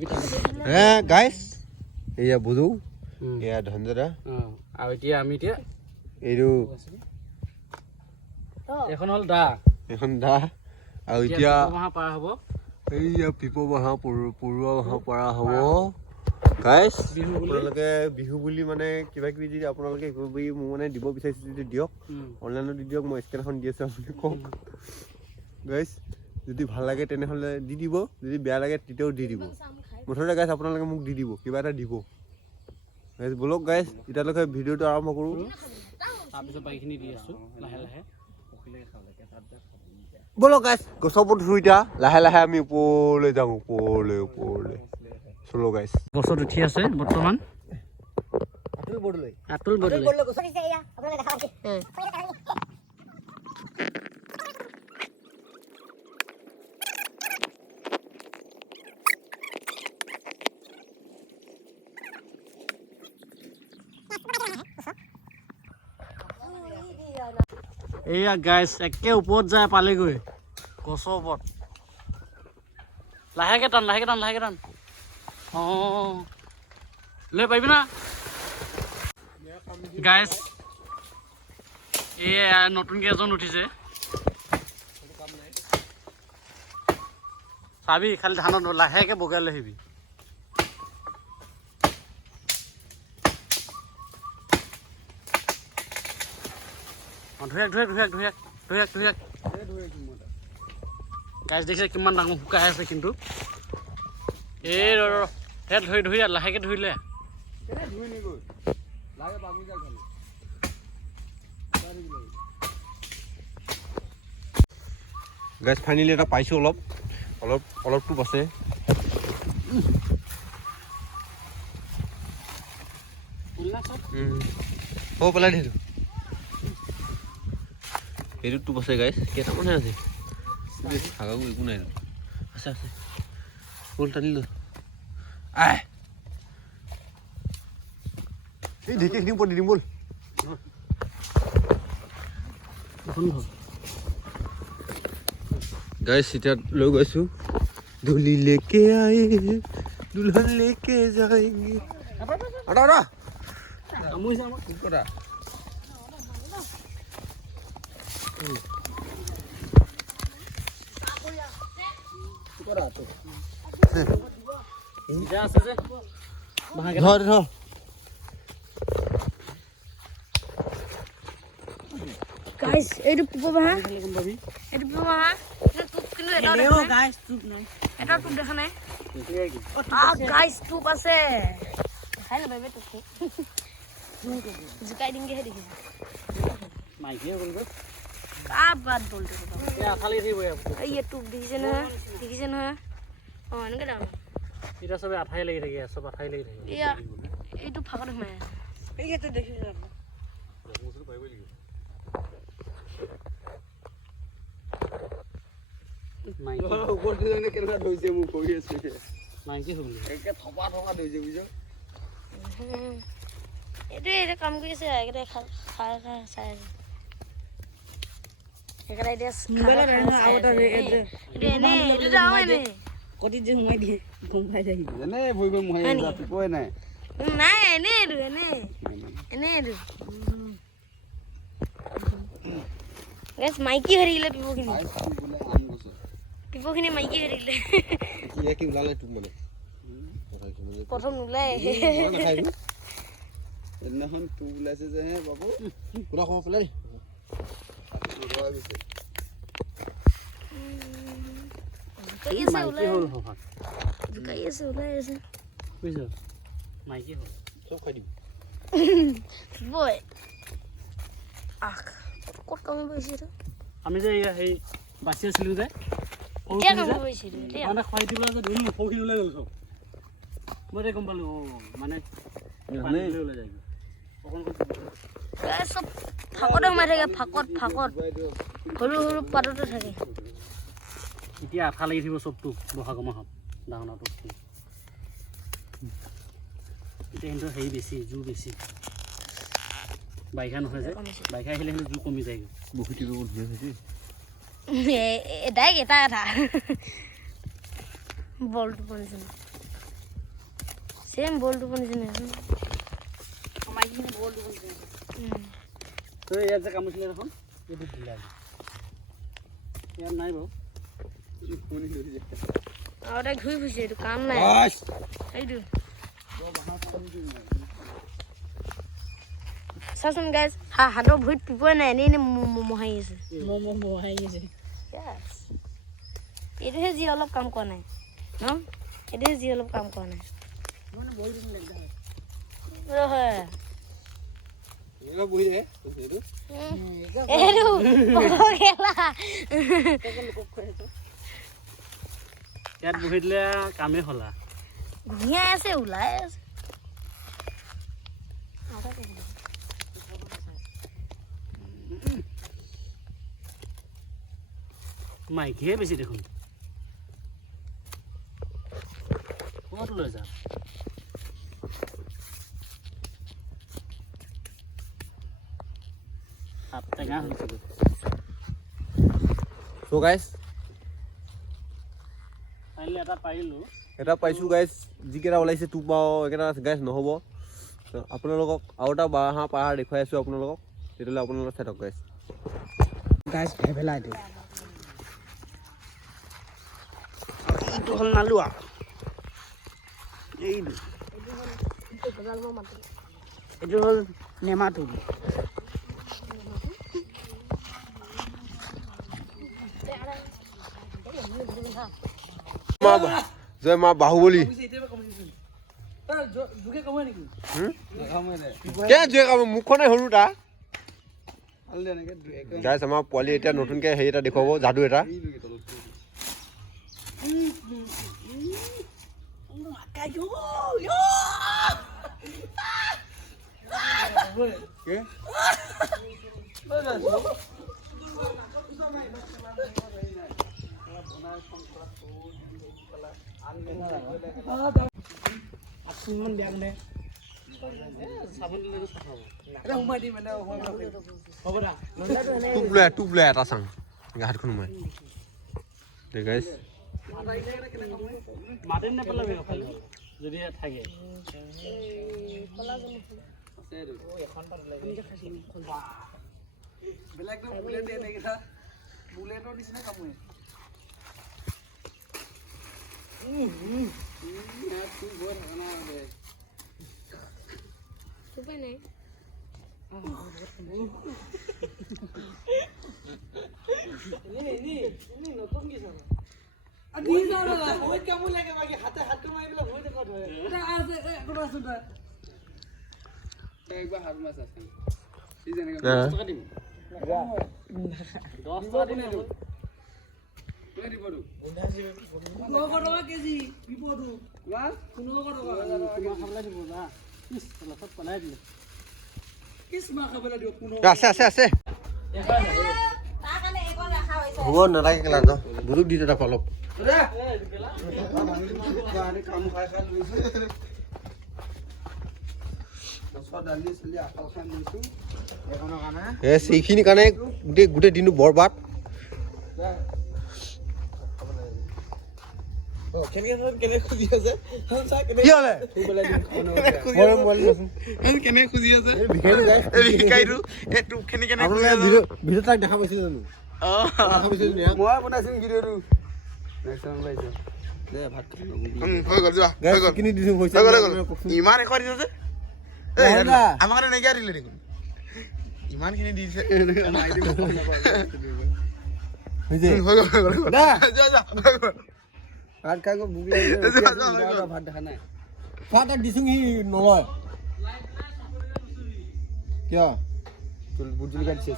গাইছ এয়া বুধু এয়া ধনজৰা আৰু এতিয়া আমি এইটো এখন হ'ল দা আৰু এতিয়া পাৰ হ'ব এইয়া পিপো বাঁহা পৰুৱা বাঁহা পৰা হ'ব গাইছ আপোনালোকে বিহু বুলি মানে কিবা কিবি যদি আপোনালোকে মোক মানে দিব বিচাৰিছে যদি দিয়ক অনলাইনত দি দিয়ক মই স্কেন এখন দি আছোঁ আপুনি কওক গাইছ যদি ভাল লাগে তেনেহ'লে দি দিব যদি বেয়া লাগে তেতিয়াও দি দিব মুঠতে গাইছ আপোনালোকে মোক দি দিব কিবা এটা দিব গাইছ বলক গাইছ এতিয়ালৈকে ভিডিঅ'টো আৰম্ভ কৰোঁ তাৰপিছত বাকীখিনি দি আছোঁ লাহে লাহে বলক গাইছ গছৰ ওপৰত উঠো এতিয়া লাহে লাহে আমি ওপৰলৈ যাওঁ ওপৰলৈ চলো গাইছ গছত উঠি আছে বৰ্তমান আতুল বৰদলৈ এয়া গাইছ একে ওপৰত যায় পালেগৈ গছৰ ওপৰত লাহেকে টান অঁ লৈ পাৰিবি না গাইছ এয়া নতুনকৈ এজন উঠিছে চাবি খালি ধানত লাহেকে বগাই লৈ আহিবি ধুয়াক গাছ দেখিছে কিমান ডাঙৰ শুকাই আছে কিন্তু এই ধৰি লাহেকে ধৰিলে গাছ ফাইনেলি এটা পাইছোঁ অলপ টোপ আছে পেলাই দিছোঁ এইটো টোপ আছে গাইছ কেইটামানহে আছে হাগাও একো নাই আছে বল টানিলোঁ এই ঢেকীয়াখিনি ওপৰত দি দিম বল গাইছ এতিয়া লৈ গৈছোঁ ধুলি লেকে আয়ে দুলহন লেকে যায়েঙ্গে কথা ধর গাইস এইটো পিপো বাহা এইটো পিপো বাহা এটা টুপ কিন্তু এটা দেখা গাইস টুপ নাই এটা টুপ দেখা নাই গাইস টুপ আছে খাই না ভাই টুপ জুকাই দিংগে হে দেখি মাইকে বল গো বাদ বলতে এ খালি দি বয়া এই টুপ দেখিছে না অ এনেকে দাও এটা সবে আঠাই লাগি থাকে সব আঠাই লাগি থাকে ইয়া এইটো ফাকত হয় এইটো দেখিছ না মুসুর পাইবই লাগি মাইকে ওপৰ দিনে কেনেকা ধইছে মোক কই আছে মাইকে হ'ল একে থপা ধইছে বুঝছো এটা কাম কৰিছে এটা খাই চাই এটা এটা মোবাইলত আউটা এনে এটা যাও এনে কটি যে ঘুমাই দিয়ে গম পাই যাই এনে ভই মহাই যাতি কই নাই নাই এনে গাইস মাইকি হৰিলে পিপখিনি মাইকি হৰিলে কি ওলালে তুম মানে প্ৰথম নোলাই এদিনাখন তুম ওলাইছে যে হে বাবু পুৰা কম পেলাই জুকাই আছে ওলাই আছে বুঝছো মাইকি হ'ল সব খাই দিম বয় ক'ত কাম কৰিছে আমি যে এই বাচি আছিলোঁ যে এতিয়া কাম কৰিছে মানে খুৱাই দিবলৈ যে ধুনীয়া সৌখিনি ওলাই গ'ল চব মই গম পালোঁ মানে ওলাই যায় চব ফাকতে সোমাই থাকে ফাকত সৰু পাততে থাকে এতিয়া আঠা লাগি থাকিব চবটো বহাগ মাহত ডাঙৰটো এতিয়া কিন্তু হেৰি বেছি জোৰ বেছি বাৰিষা নহয় যে বাৰিষা আহিলে কিন্তু জোৰ কমি যায়গৈ বহুতো ধুনীয়া হৈছে ডাইৰেক্ট এটা কথা বলটো পৰিছে সেম বলটো নিচিনা তই ইয়াত যে কামুৰিছিলে দেখোন এইটো ঢিলা ইয়াত নাই বাৰু আৰু এটা ঘূৰি ফুৰিছে এইটো কাম নাই এইটো চাচোন গাইজ হাতৰ ভৰিত পিপোৱা নাই এনেই এনেই মহাই আছে এইটোহে যি অলপ কাম কৰা নাই ন এইটোহে যি অলপ কাম কৰা নাই ইয়াত বহি দিলে কামেই হলা ঘূৰিয়াই আছে ওলাই আছে মাইকীহে বেছি দেখোন ক'ত লৈ যা হাত টেঙা হৈছিল সো গাইস ফাইনেলি এটা পাৰিলোঁ এটা পাইছোঁ গাইস যিকেইটা ওলাইছে তোক পাওঁ এইকেইটা গাইস নহ'ব আপোনালোকক আৰু এটা বাঁহ পাহাৰ দেখুৱাই আছোঁ আপোনালোকক তেতিয়াহ'লে আপোনালোকে চাই থাকক গাইস গাইছ ভেভেলা এইটো এইটো হ'ল নালুৱা এইটো হ'ল নেমাটো জয় মা বাহুবলী মুখখনে সৰু তা গাইছ আমাৰ পোৱালি এতিয়া নতুনকৈ হেৰি এটা দেখুৱাব যাদু এটা টোপ লৈ এটা চাং হাতখন সোমাই দেখ গাইছ মাতি নেপেলাবি যদি থাকে আছে আছে আছে হ'ব নালাগে কেলা বুজুক দি এটা অলপ সেইখিনি কাৰণে গোটেই দিনটো বৰবাদ দেখা পাইছিল জানো ইমান এশ দিছে যে আমাৰ নাইকিয়া দিলে দেখোন ইমান খিনি দিছে ভাত দেখা নাই ভাত দিছো সি নলয় কিয় বুজুলি কাটিছে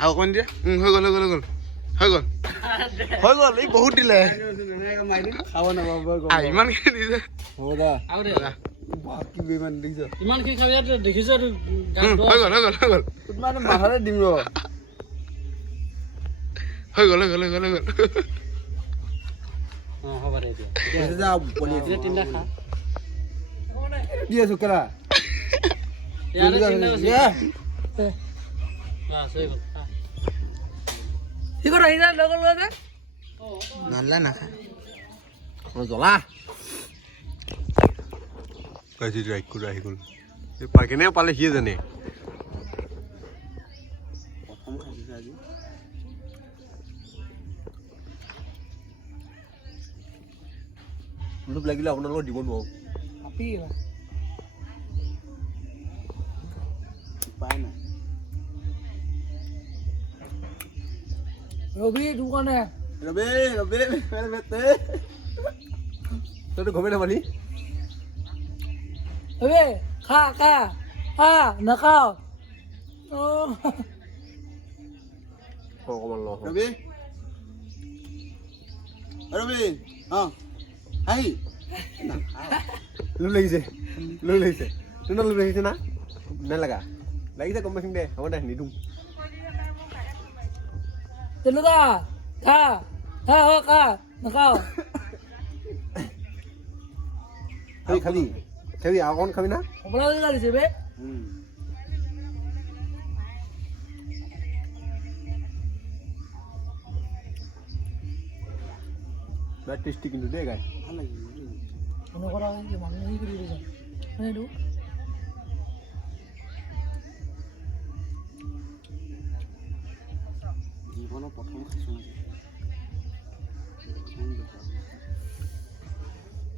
আৰু অকণ দিয়ে হৈ গ'ল হৈ গ'ল হৈ গ'ল হৈ গ'ল এই বহুত দিলে খাব নাপাব ইমান খিনি দিছে হ'ব দা ইমানখিনি খাবি দেখিছ হৈ গ'ল হৈ গ'ল হৈ গ'ল মাথাতে দিম ৰ হৈ গ'ল হৈ গ'ল হৈ গ'ল হৈ গ'ল হ'ব দে এতিয়া তিনিটা খা দি আছো কেলা জ্বলা কাজি ৰাইক কৰি আহি গ'ল এই পাই কেনে পালে সিয়ে জানে প্ৰথম খাইছে আজি লোভ লাগিলে আপোনালোকক দিব নোৱাৰো আপি উপায় নাই ৰবি দোকানে ৰবে বেতে তইতো গমেই নাপালি ৰবি খা নাখাও অকণমান লওঁ ৰবি আহি লোভ লাগিছে তোৰ লোভ লাগিছে না নালাগা লাগিছে গম পাইছিং দে হ'ব দে নিদিওঁ তেনেকুৱা খা নাখাও খাবি আৰু অকণ খাবি না হ'বলা লাগিছে বে বিৰাট টেষ্টি কিন্তু দেই গাই ভাল লাগিছে কোনো কথা মানুহ হেৰি কৰি দিছে সেইটো জীৱনৰ প্ৰথম খাইছোঁ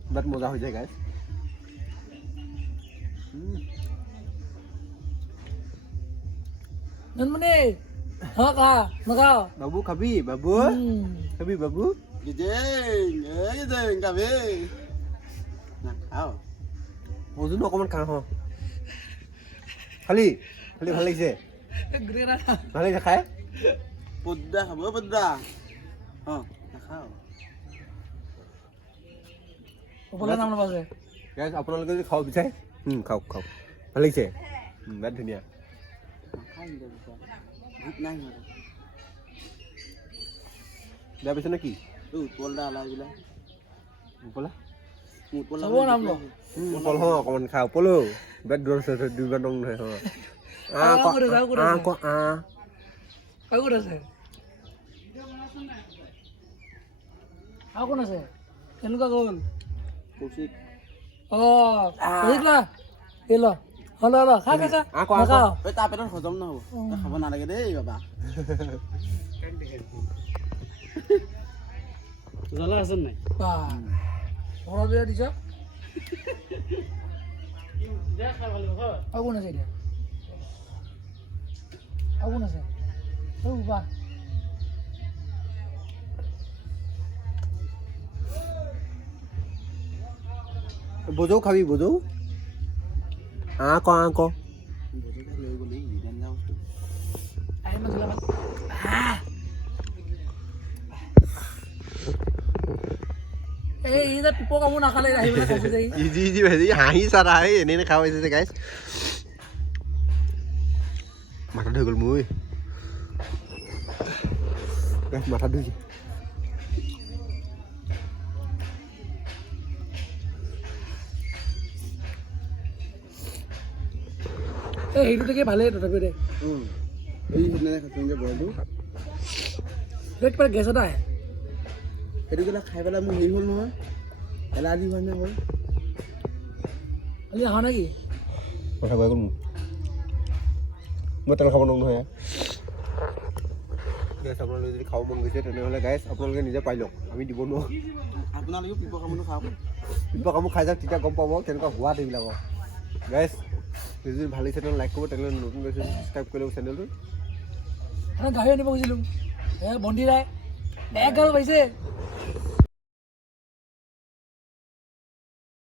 বিৰাট মজা হৈ যায় গাই মানে খা নাখাও বাবু খাবি বাবু বাবু কাবে নাখাওঁ ওজনো অকণমান খাওঁ খালি ভাল লাগিছে ভাল লাগিছে খাই পদ্দা খাব পদ্দা নাখাওঁ হ'বলা নাম নাপাছে গাইজ আপোনালোকে যদি খাব বিচাৰে খাওক ভাল লাগিছে বিৰাট ধুনীয়া নাই বেয়া পাইছে নে কি উৎপলদা আলাইবিলাক উপলা চাব নাম ল উপল অকণমান খা উপলো বিৰাট দূৰ আছে দুইবাৰ নং নহয় আৰু কোন আছে কেনেকুৱা গ'ল কৌশিক এই ল খা নাখাও তাৰ পেটত হজম নহ'ব খাব নালাগে দেই বাবা জ্বলা আছে নাই ঘৰৰ বিয়া দিছ আৰু কোন আছে এতিয়া আৰু কোন আছে বা বজৌ খাবি বজৌ ক লৈ গ'লি ডেঞ্জাৰ বস্তু পিপৰ কামোৰ নাখালে ইজি ভাজি হাঁহি চাৰা এনে খাব আহিছে যে গাইজ মাথা ধুই গ'ল মোৰ মাথা ধুইছে সেইটোকে ভালেই তথাপিও দে এই সেইদিনা খাইছোঁ যে বৰটো কিবা গেছ এটা আহে সেইটো কিবা খাই পেলাই মোৰ হেৰি হ'ল নহয় এলাৰ্জি হোৱা নাই হ'ল খালি আহা নেকি কথা কৈ গ'ল মই তেল খাব নোৱাৰো নহয় গেছ আপোনালোকে যদি খাব মন গৈছে তেনেহ'লে গাইছ আপোনালোকে নিজে পাই লওক আমি দিব নোৱাৰোঁ আপোনালোকেও পিপৰ কামোৰটো খাওক পিপৰ কামোৰ খাই যাওক তেতিয়া গম পাব কেনেকুৱা সোৱাদ এইবিলাকৰ গাইছ যদি ভাল লাগিছে তেনেহ'লে লাইক কৰিব তেনেহ'লে নতুন গৈছে ছাবস্ক্ৰাইব কৰি ল'ব চেনেলটো গাহৰি আনিব গৈছিলোঁ বন্দি নাই এক গাল পাইছে